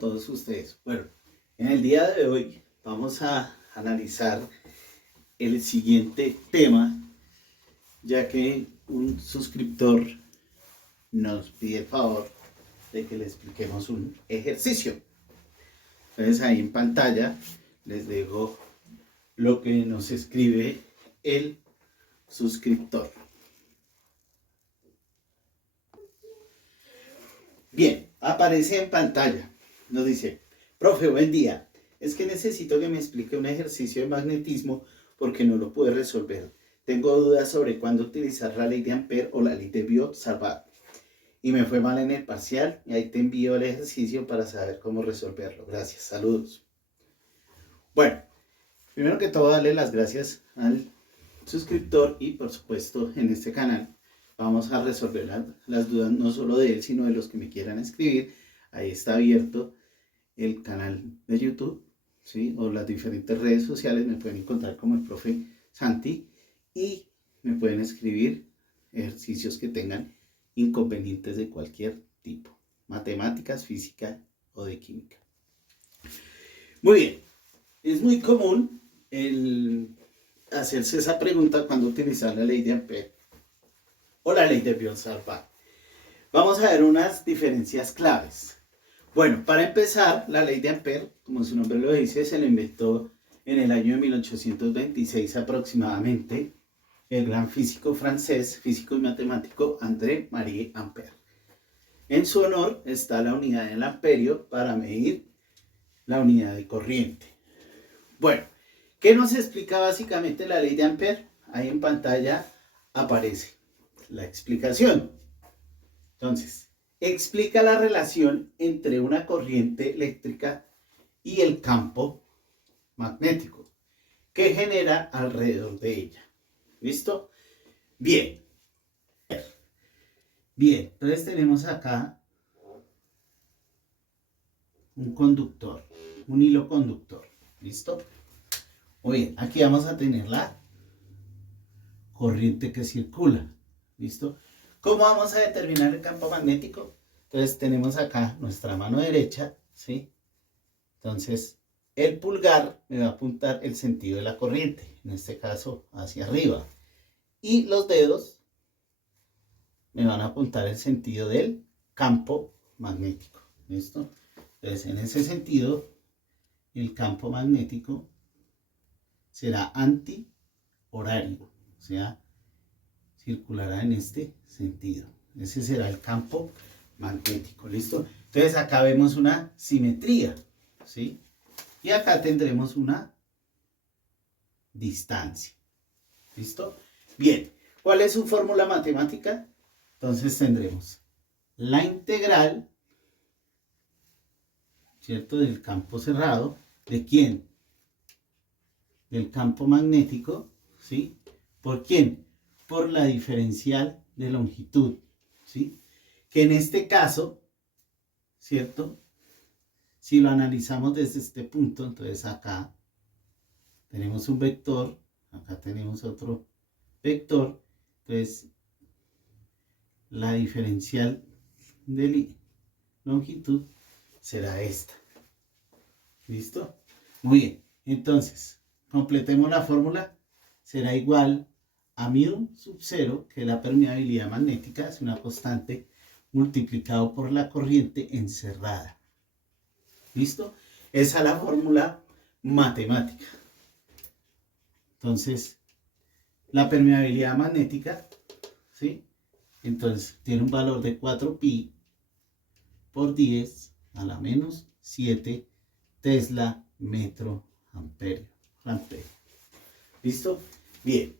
todos ustedes. Bueno, en el día de hoy vamos a analizar el siguiente tema, ya que un suscriptor nos pide el favor de que le expliquemos un ejercicio. Entonces ahí en pantalla les dejo lo que nos escribe el suscriptor. Bien, aparece en pantalla. Nos dice: profe, buen día. Es que necesito que me explique un ejercicio de magnetismo porque no lo pude resolver. Tengo dudas sobre cuándo utilizar la ley de Ampère o la ley de Biot-Savart. Y me fue mal en el parcial y ahí te envío el ejercicio para saber cómo resolverlo. Gracias, saludos. Bueno, primero que todo darle las gracias al suscriptor y por supuesto en este canal vamos a resolver las dudas no solo de él sino de los que me quieran escribir. Ahí está abierto el canal de YouTube, ¿sí? O las diferentes redes sociales. Me pueden encontrar como el profe Santi y me pueden escribir ejercicios que tengan inconvenientes de cualquier tipo, matemáticas, física o de química. Muy bien, es muy común el hacerse esa pregunta cuando utilizar la ley de Ampère o la ley de Biot-Savart. Vamos a ver unas diferencias claves. Bueno, para empezar, la ley de Ampère, como su nombre lo dice, se la inventó en el año de 1826 aproximadamente el gran físico francés, físico y matemático André-Marie Ampère. En su honor está la unidad del amperio para medir la unidad de corriente. Bueno, ¿qué nos explica básicamente la ley de Ampère? Ahí en pantalla aparece la explicación. Entonces, explica la relación entre una corriente eléctrica y el campo magnético que genera alrededor de ella. ¿Listo? Bien. Bien, entonces tenemos acá un conductor, un hilo conductor. ¿Listo? Muy bien, aquí vamos a tener la corriente que circula. ¿Listo? ¿Cómo vamos a determinar el campo magnético? Entonces tenemos acá nuestra mano derecha, ¿sí? Entonces el pulgar me va a apuntar el sentido de la corriente, en este caso hacia arriba. Y los dedos me van a apuntar el sentido del campo magnético. ¿Listo? Entonces en ese sentido, el campo magnético será antihorario, o sea, circulará en este sentido. Ese será el campo magnético. ¿Listo? Entonces acá vemos una simetría, ¿sí? Y acá tendremos una distancia. ¿Listo? Bien, ¿cuál es su fórmula matemática? Entonces tendremos la integral, ¿cierto?, del campo cerrado. ¿De quién? Del campo magnético, ¿sí? ¿Por quién? Por la diferencial de longitud, ¿sí? Que en este caso, ¿cierto?, si lo analizamos desde este punto, entonces acá tenemos un vector, acá tenemos otro vector, entonces la diferencial de longitud será esta. ¿Listo? Muy bien, entonces completemos la fórmula. Será igual a μ sub 0, que es la permeabilidad magnética, es una constante, multiplicado por la corriente encerrada. ¿Listo? Esa es la fórmula matemática. Entonces, la permeabilidad magnética, ¿sí? Entonces, tiene un valor de 4pi por 10 a la menos 7 Tesla metro amperio. ¿Listo? Bien.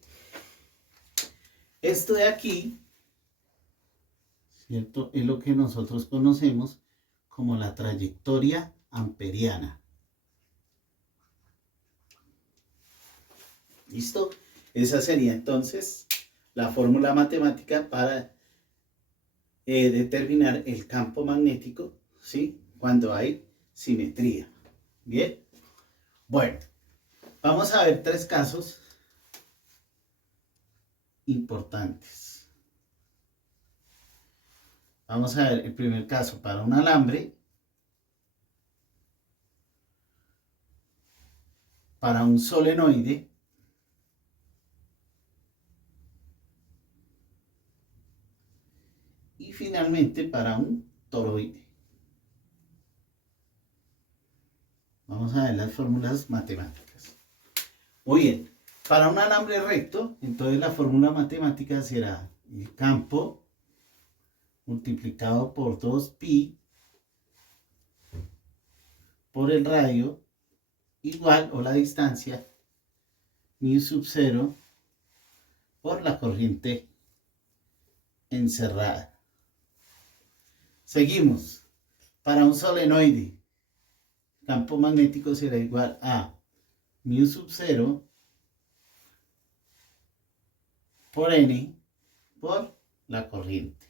Esto de aquí, ¿cierto?, es lo que nosotros conocemos como la trayectoria amperiana. ¿Listo? Esa sería entonces la fórmula matemática para determinar el campo magnético, ¿sí?, cuando hay simetría. Bien. Bueno, vamos a ver tres casos importantes. Vamos a ver el primer caso para un alambre para un solenoide y finalmente para un toroide. Vamos a ver las fórmulas matemáticas. Muy bien, para un alambre recto, entonces la fórmula matemática será el campo multiplicado por 2pi por el radio igual, o la distancia, mu sub 0 por la corriente encerrada. Seguimos. Para un solenoide, campo magnético será igual a mu sub 0 por n por la corriente,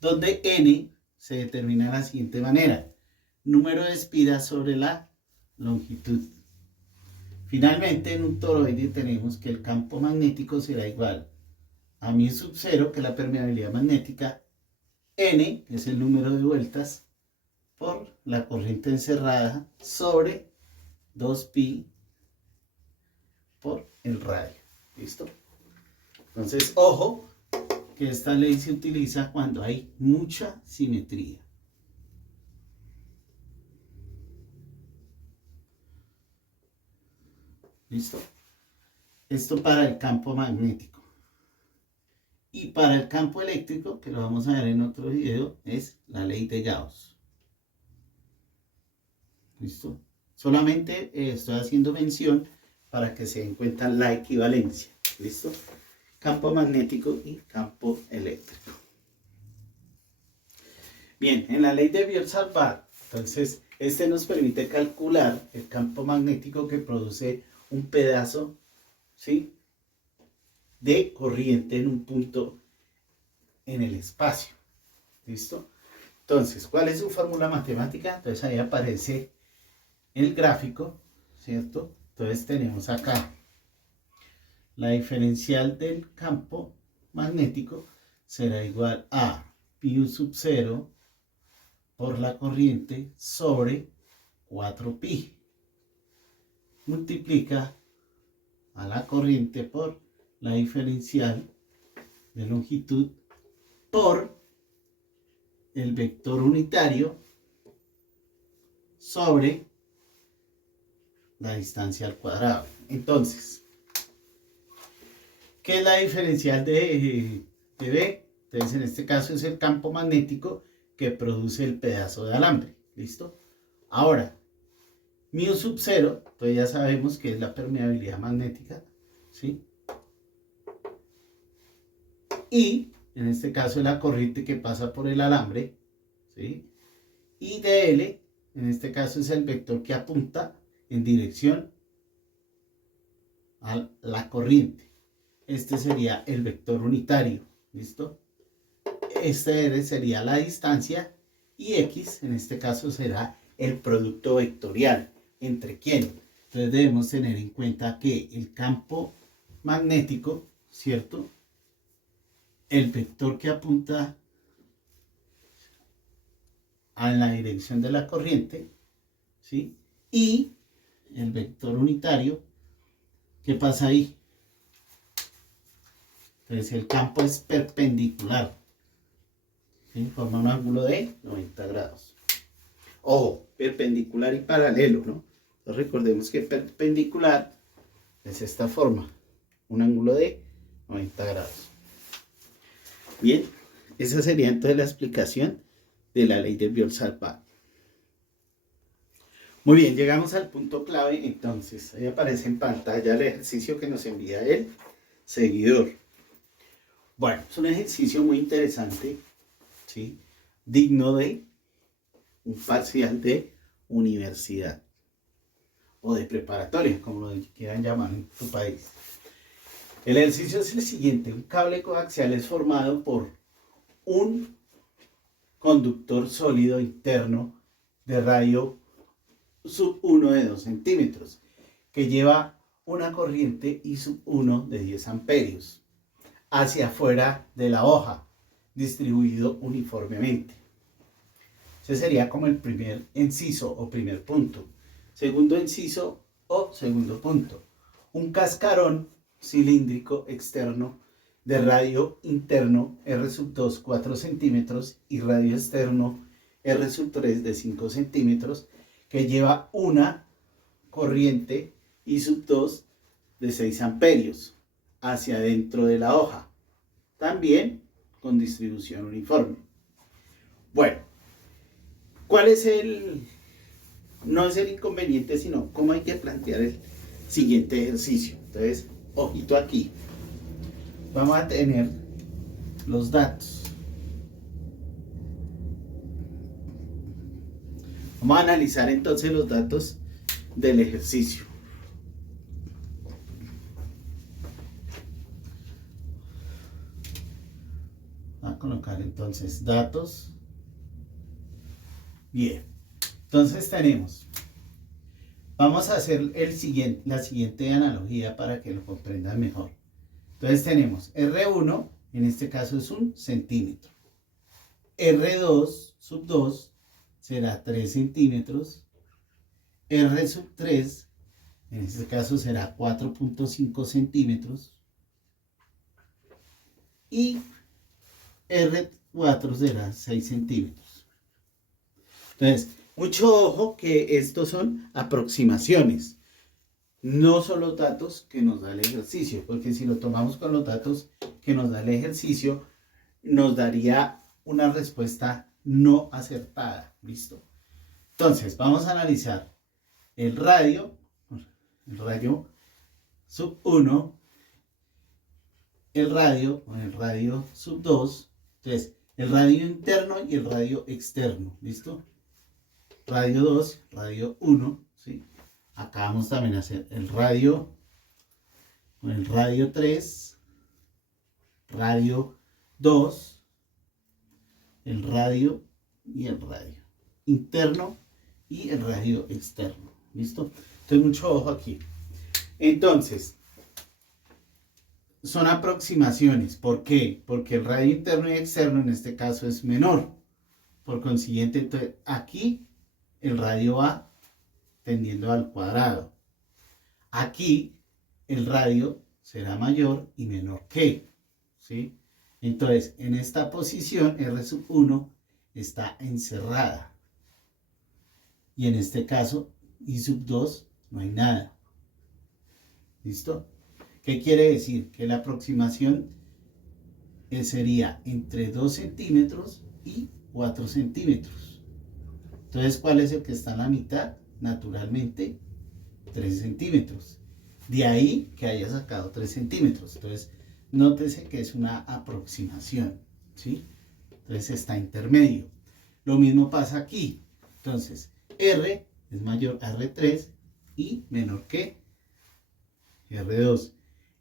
donde n se determina de la siguiente manera: número de espiras sobre la longitud. Finalmente, en un toroide tenemos que el campo magnético será igual a mu sub 0, que es la permeabilidad magnética, n, que es el número de vueltas, por la corriente encerrada, sobre 2pi por el radio. ¿Listo? Entonces, ojo, que esta ley se utiliza cuando hay mucha simetría. ¿Listo? Esto para el campo magnético. Y para el campo eléctrico, que lo vamos a ver en otro video, es la ley de Gauss. ¿Listo? Solamente estoy haciendo mención para que se den cuenta la equivalencia. ¿Listo? Campo magnético y campo eléctrico. Bien, en la ley de Biot-Savart, entonces, este nos permite calcular el campo magnético que produce un pedazo, ¿sí?, de corriente en un punto en el espacio. ¿Listo? Entonces, ¿cuál es su fórmula matemática? Entonces ahí aparece el gráfico, ¿cierto? Entonces tenemos acá la diferencial del campo magnético será igual a pi sub 0 por la corriente sobre 4pi. Multiplica a la corriente por la diferencial de longitud por el vector unitario sobre la distancia al cuadrado. Entonces, ¿qué es la diferencial de B? Entonces, en este caso es el campo magnético que produce el pedazo de alambre. ¿Listo? Ahora, mu sub 0, entonces ya sabemos que es la permeabilidad magnética, ¿sí? Y en este caso es la corriente que pasa por el alambre, ¿sí? Y dl, en este caso es el vector que apunta en dirección a la corriente. Este sería el vector unitario, ¿listo? Este R sería la distancia y X, en este caso, será el producto vectorial. ¿Entre quién? Entonces debemos tener en cuenta que el campo magnético, ¿cierto?, el vector que apunta a la dirección de la corriente, ¿sí?, y el vector unitario, ¿qué pasa ahí? Entonces el campo es perpendicular, ¿sí?, forma un ángulo de 90 grados. Ojo, perpendicular y paralelo, ¿no? Entonces recordemos que perpendicular es esta forma, un ángulo de 90 grados. Bien, esa sería entonces la explicación de la ley de Biot-Savart. Muy bien, llegamos al punto clave. Entonces, ahí aparece en pantalla el ejercicio que nos envía el seguidor. Bueno, es un ejercicio muy interesante, ¿sí?, digno de un parcial de universidad o de preparatoria, como lo quieran llamar en tu país. El ejercicio es el siguiente: un cable coaxial es formado por un conductor sólido interno de radio sub 1 de 2 centímetros que lleva una corriente I sub 1 de 10 amperios hacia afuera de la hoja, distribuido uniformemente. Ese sería como el primer inciso o primer punto. Segundo inciso O segundo punto, un cascarón cilíndrico externo de radio interno R2 4 centímetros y radio externo R3 de 5 centímetros que lleva una corriente I2 de 6 amperios hacia adentro de la hoja, también con distribución uniforme. Bueno, ¿cuál es no es el inconveniente, sino cómo hay que plantear el siguiente ejercicio? Entonces, ojito aquí. Vamos a tener los datos. Vamos a analizar entonces los datos del ejercicio. Vamos a colocar entonces datos. Bien. Entonces tenemos. Vamos a hacer la siguiente analogía para que lo comprendan mejor. Entonces tenemos R1, en este caso es 1 centímetro. R2 sub 2 será 3 centímetros. R3, en este caso será 4.5 centímetros. Y R4 será 6 centímetros. Entonces, mucho ojo que estos son aproximaciones. No son los datos que nos da el ejercicio, porque si lo tomamos con los datos que nos da el ejercicio, nos daría una respuesta no acertada. ¿Listo? Entonces, vamos a analizar el radio sub 1, el radio sub 2, entonces, el radio interno y el radio externo. ¿Listo? Radio 2, radio 1, ¿sí? Acá vamos también a hacer el radio 3, radio 2, el radio y el radio interno y el radio externo. ¿Listo? Entonces, mucho ojo aquí. Entonces, son aproximaciones. ¿Por qué? Porque el radio interno y externo en este caso es menor. Por consiguiente, entonces, aquí el radio va tendiendo al cuadrado. Aquí el radio será mayor y menor que, ¿sí? Entonces, en esta posición R1 está encerrada. Y en este caso, I2 no hay nada. ¿Listo? ¿Qué quiere decir? Que la aproximación sería entre 2 centímetros y 4 centímetros. Entonces, ¿cuál es el que está en la mitad? Naturalmente, 3 centímetros. De ahí que haya sacado 3 centímetros. Entonces, nótese que es una aproximación, ¿sí? Entonces, está intermedio. Lo mismo pasa aquí. Entonces, R es mayor a R3 y menor que R2.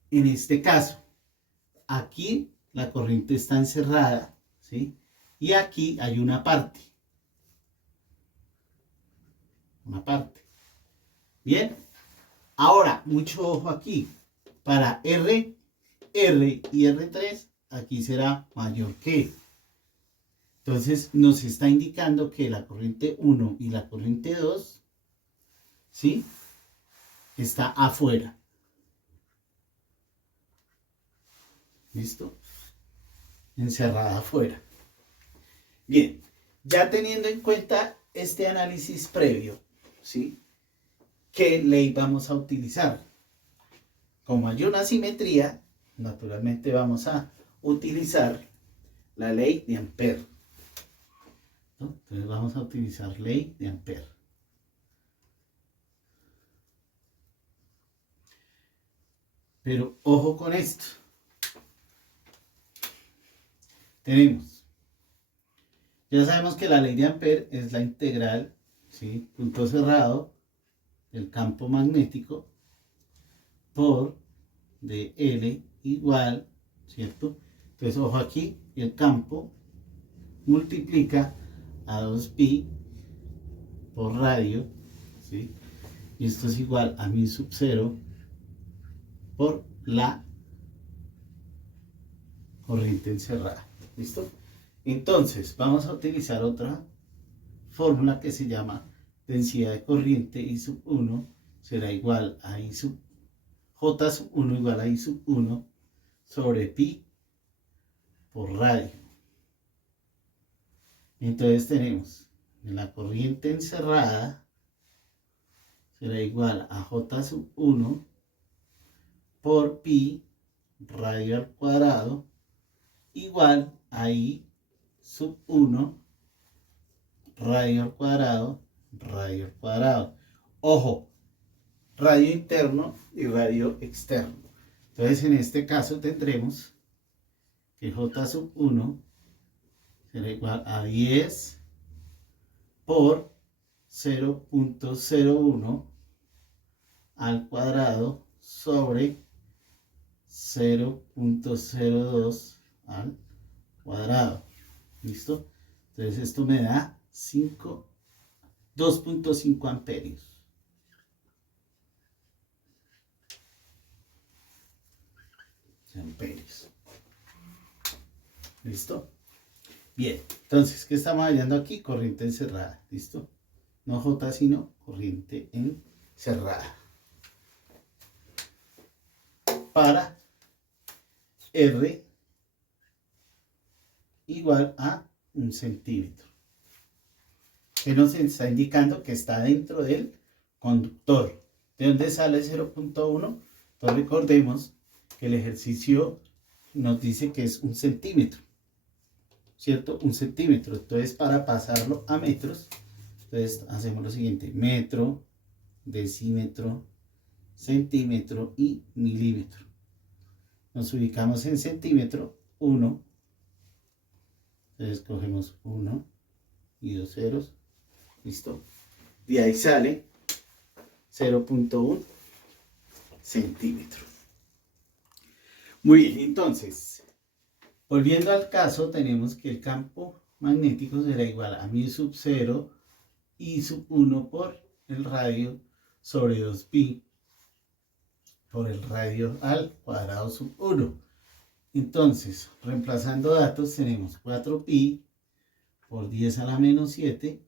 En este caso, aquí la corriente está encerrada, ¿sí? Y aquí hay una parte. Bien. Ahora, mucho ojo aquí. Para R y R3, aquí será mayor que. Entonces, nos está indicando que la corriente 1 y la corriente 2, ¿sí? Está afuera. ¿Listo? Encerrada afuera. Bien, ya teniendo en cuenta este análisis previo, ¿sí? ¿Qué ley vamos a utilizar? Como hay una simetría, naturalmente vamos a utilizar la ley de Ampère. ¿No? Entonces vamos a utilizar ley de Ampère. Pero ojo con esto. Ya sabemos que la ley de Ampère es la integral, ¿sí? Punto cerrado, del campo magnético por dl igual, ¿cierto? Entonces, ojo aquí, el campo multiplica a 2pi por radio, ¿sí? Y esto es igual a mi sub 0 por la corriente encerrada. ¿Listo? Entonces, vamos a utilizar otra fórmula que se llama densidad de corriente I sub 1 será igual a I sub J sub 1 igual a I sub 1 sobre pi por radio. Entonces tenemos en la corriente encerrada será igual a J sub 1 por pi radio al cuadrado igual a I sub 1 radio al cuadrado, radio al cuadrado. Ojo, radio interno y radio externo. Entonces en este caso tendremos que J sub 1 será igual a 10 por 0.01 al cuadrado sobre 0.02 al cuadrado. ¿Listo? Entonces esto me da 2.5 amperios. ¿Listo? Bien, entonces, ¿qué estamos hallando aquí? Corriente encerrada. ¿Listo? No J, sino corriente encerrada. Para R igual a 1 centímetro. Que nos está indicando que está dentro del conductor. ¿De dónde sale 0.1? Entonces recordemos que el ejercicio nos dice que es 1 centímetro. ¿Cierto? 1 centímetro. Entonces para pasarlo a metros, entonces hacemos lo siguiente. Metro, decímetro, centímetro y milímetro. Nos ubicamos en centímetro, 1. Entonces cogemos 1 y 2 ceros. ¿Listo? De ahí sale 0.1 centímetro. Muy bien, entonces, volviendo al caso, tenemos que el campo magnético será igual a μ sub 0 I sub 1 por el radio sobre 2pi por el radio al cuadrado sub 1. Entonces, reemplazando datos, tenemos 4pi por 10 a la menos 7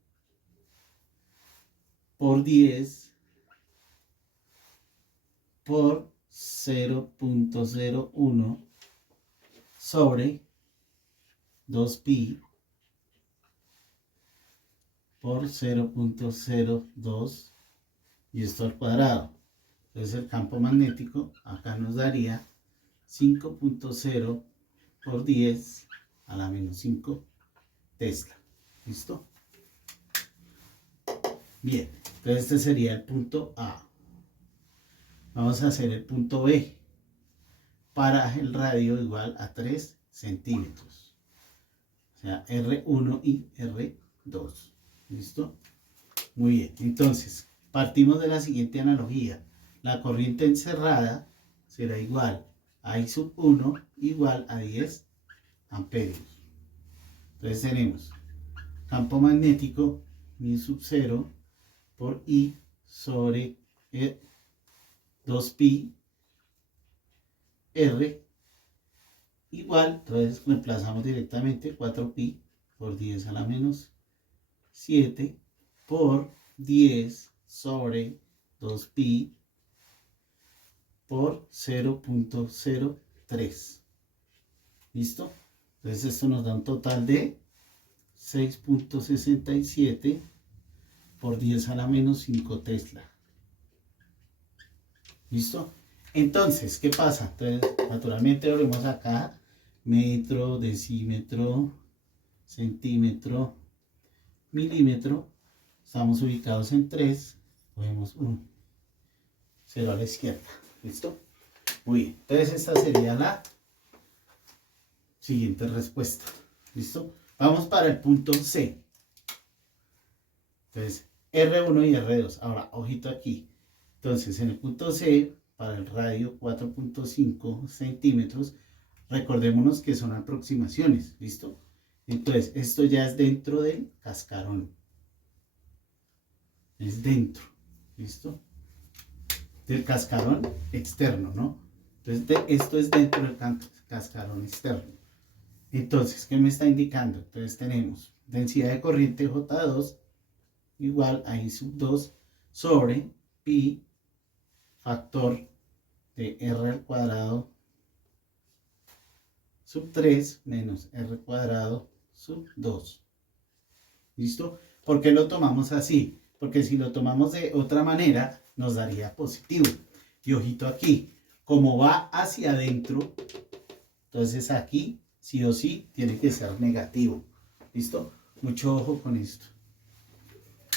por 10 por 0.01 sobre 2pi por 0.02 y esto al cuadrado. Entonces el campo magnético acá nos daría 5.0 por 10 a la menos 5 Tesla. ¿Listo? Bien, entonces este sería el punto A. Vamos a hacer el punto B para el radio igual a 3 centímetros. O sea, R1 y R2. ¿Listo? Muy bien, entonces partimos de la siguiente analogía. La corriente encerrada será igual a I sub 1 igual a 10 amperios. Entonces tenemos campo magnético μ sub 0 por I sobre 2pi R igual, entonces reemplazamos directamente 4pi por 10 a la menos 7 por 10 sobre 2pi por 0.03. ¿Listo? Entonces esto nos da un total de 6.67 por 10 a la menos 5 Tesla. ¿Listo? Entonces, ¿qué pasa? Entonces, naturalmente lo vemos acá. Metro, decímetro, centímetro, milímetro. Estamos ubicados en 3. Cogemos un 0 a la izquierda. ¿Listo? Muy bien. Entonces, esta sería la siguiente respuesta. ¿Listo? Vamos para el punto C. Entonces, R1 y R2. Ahora, ojito aquí. Entonces, en el punto C, para el radio 4.5 centímetros, recordémonos que son aproximaciones, ¿listo? Entonces, esto ya es dentro del cascarón. Es dentro, ¿listo? Del cascarón externo, ¿no? Entonces, esto es dentro del cascarón externo. Entonces, ¿qué me está indicando? Entonces, tenemos densidad de corriente J2 igual a I sub 2 sobre pi factor de r al cuadrado sub 3 menos r cuadrado sub 2. ¿Listo? ¿Por qué lo tomamos así? Porque si lo tomamos de otra manera, nos daría positivo. Y ojito aquí, como va hacia adentro, entonces aquí sí o sí tiene que ser negativo. ¿Listo? Mucho ojo con esto.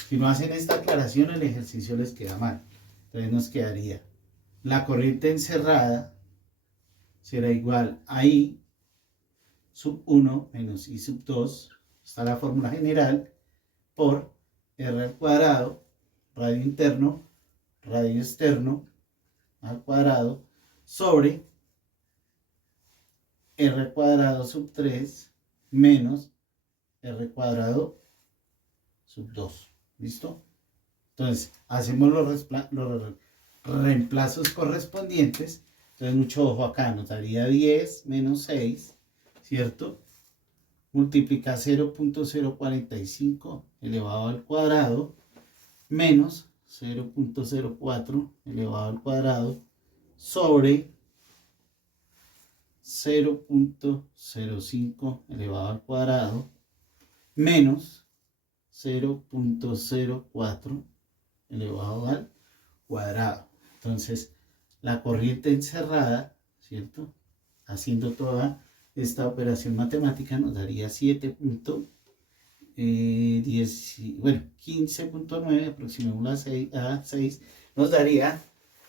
Si no hacen esta aclaración, el ejercicio les queda mal. Entonces nos quedaría la corriente encerrada será igual a I sub 1 menos I sub 2, está la fórmula general, por R al cuadrado, radio interno, radio externo al cuadrado, sobre R cuadrado sub 3 menos R cuadrado sub 2. ¿Listo? Entonces, hacemos los reemplazos correspondientes. Entonces, mucho ojo acá, nos daría 10 menos 6, ¿cierto? Multiplica 0.045 elevado al cuadrado menos 0.04 elevado al cuadrado sobre 0.05 elevado al cuadrado menos 0.04 elevado al cuadrado. Entonces, la corriente encerrada, ¿cierto? Haciendo toda esta operación matemática nos daría 15.9, aproximémoslo a 6, nos daría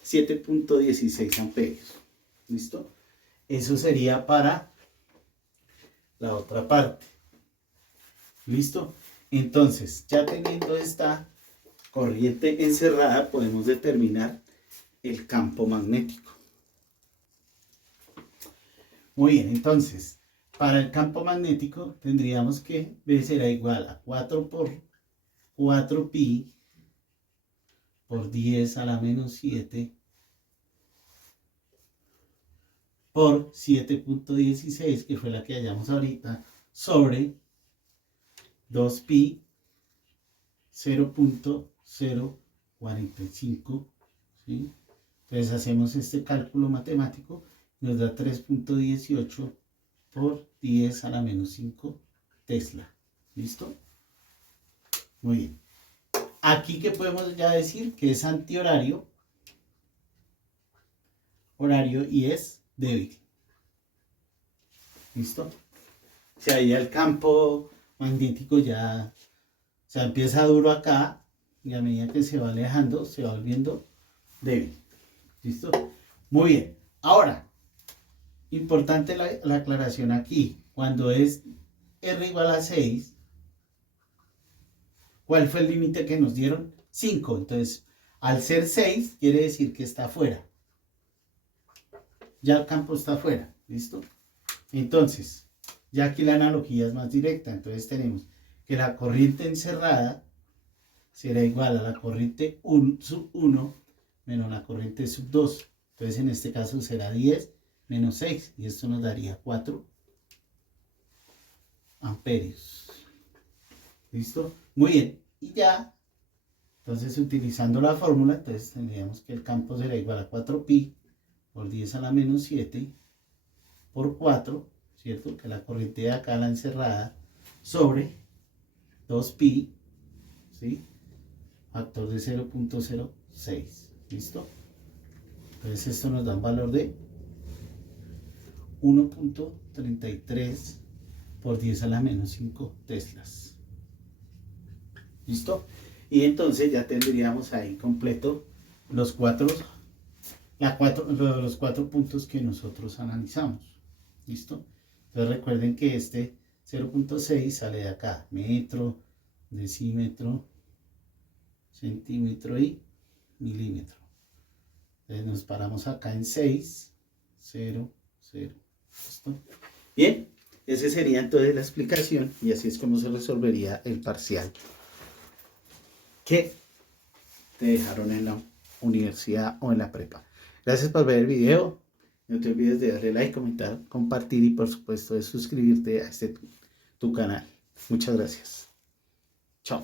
7.16 amperios. ¿Listo? Eso sería para la otra parte. ¿Listo? Entonces, ya teniendo esta corriente encerrada, podemos determinar el campo magnético. Muy bien, entonces, para el campo magnético tendríamos que B será igual a 4 por 4pi por 10 a la menos 7 por 7.16, que fue la que hallamos ahorita, sobre 2pi 0.045, ¿sí? Entonces hacemos este cálculo matemático, nos da 3.18 por 10 a la menos 5 Tesla. ¿Listo? Muy bien. Aquí que podemos ya decir que es antihorario, horario y es débil. ¿Listo? O sea, ya el campo magnético ya empieza duro acá y a medida que se va alejando se va volviendo débil. ¿Listo? Muy bien. Ahora, importante la aclaración aquí. Cuando es R igual a 6, ¿cuál fue el límite que nos dieron? 5. Entonces, al ser 6, quiere decir que está afuera. Ya el campo está afuera. ¿Listo? Entonces, ya aquí la analogía es más directa. Entonces tenemos que la corriente encerrada será igual a la corriente sub 1 menos la corriente sub 2. Entonces en este caso será 10 menos 6 y esto nos daría 4 amperios. ¿Listo? Muy bien. Y ya, entonces utilizando la fórmula, entonces tendríamos que el campo será igual a 4pi por 10 a la menos 7 por 4, ¿cierto? Que la corriente de acá, la encerrada, sobre 2pi, ¿sí? Factor de 0.06. ¿Listo? Entonces esto nos da un valor de 1.33 por 10 a la menos 5 teslas. ¿Listo? Y entonces ya tendríamos ahí completo los cuatro puntos que nosotros analizamos. ¿Listo? Entonces recuerden que este 0.6 sale de acá, metro, decímetro, centímetro y milímetro. Entonces nos paramos acá en 6, 0, 0. ¿Listo? Bien, esa sería entonces la explicación y así es como se resolvería el parcial que te dejaron en la universidad o en la prepa. Gracias por ver el video. No te olvides de darle like, comentar, compartir y por supuesto de suscribirte a tu canal. Muchas gracias. Chao.